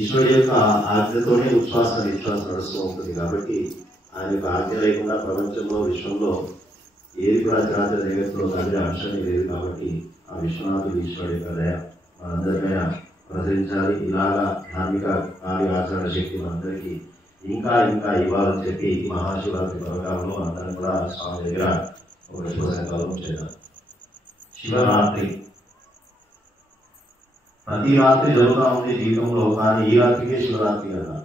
ఈశ్వరుడు యొక్క ఆజ్ఞతోనే ఉచ్ఛ్వాస నిశ్వాస నడుస్తూ ఉంటుంది. కాబట్టి ఆయన యొక్క ఆజ్ఞ లేకుండా ప్రపంచంలో విశ్వంలో ఏది కూడా చరాచర జగత్తులో కదిలే అంశమే లేదు. కాబట్టి ఆ విశ్వనాథుడు ఈశ్వరుడు యొక్క దయ మనందరిపైన ప్రసరించాలి. ఇలాగా ధార్మిక కార్యాచరణ శక్తి మనందరికీ ఇంకా ఇంకా ఇవ్వాలని చెప్పి మహాశివరాత్రి పథకాలను అందరం కూడా స్వామి దగ్గర ఒక శుభ సంకల్పం చేద్దాం. శివరాత్రి ప్రతి రాత్రి జరుగుతూ ఉంది జీవితంలో, కానీ ఈ రాత్రికే శివరాత్రి కదా.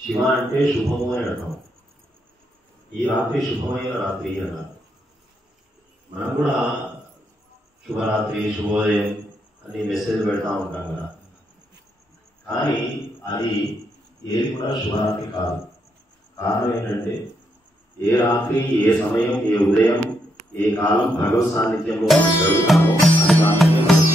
శివ అంటే శుభము అని అర్థం. ఈ రాత్రి శుభమైన రాత్రి కదా. మనం కూడా శుభరాత్రి శుభోదయం అని మెసేజ్ పెడతా ఉంటాం కదా, కానీ అది ఏది కూడా శుభరాత్రి కాదు. కారణం ఏంటంటే ఏ రాత్రి, ఏ సమయం, ఏ ఉదయం, ఏ కాలం భగవత్ సాన్నిధ్యంలో జరుగుతామో అది మాత్రమే మనకి